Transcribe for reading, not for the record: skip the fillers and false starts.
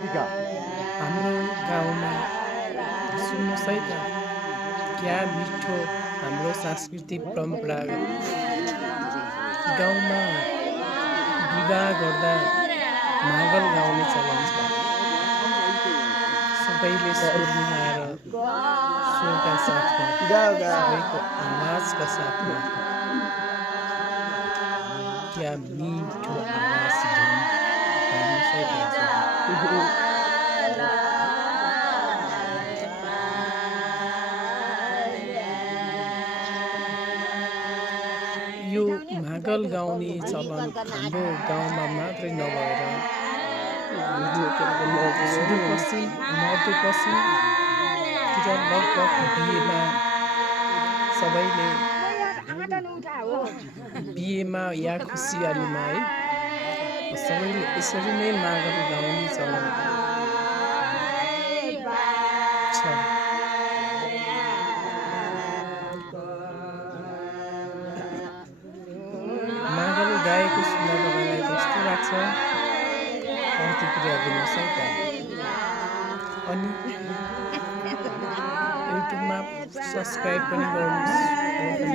हाम्रो गाउँमा सुन्नुहोस् है त क्या मिठो हाम्रो सांस्कृतिक परम्परागत गाउँमा विवाह गर्दा मागल गाउने चलन छ। सबैले स्वर मिलाएर स्वरका साथमा सबैको आवाजका साथमा क्या मिठो आवाज धुन हेर्नुहोस् है दाजु। यो मागल गाउने चलन हाम्रो गाउँमा मात्रै नभएर सुदूरपश्चिम मध्यपश्चिमतिर लगभग बिहेमा सबैले बिहेमा या खुसियालीमा है सबैले यसरी नै मागल गाउने चलन छ। मागल गाएको सुन्दा तपाईँलाई कस्तो लाग्छ प्रतिक्रिया दिनुहोस् है त। अनि युट्युबमा सब्सक्राइब पनि गर्नुहोस्।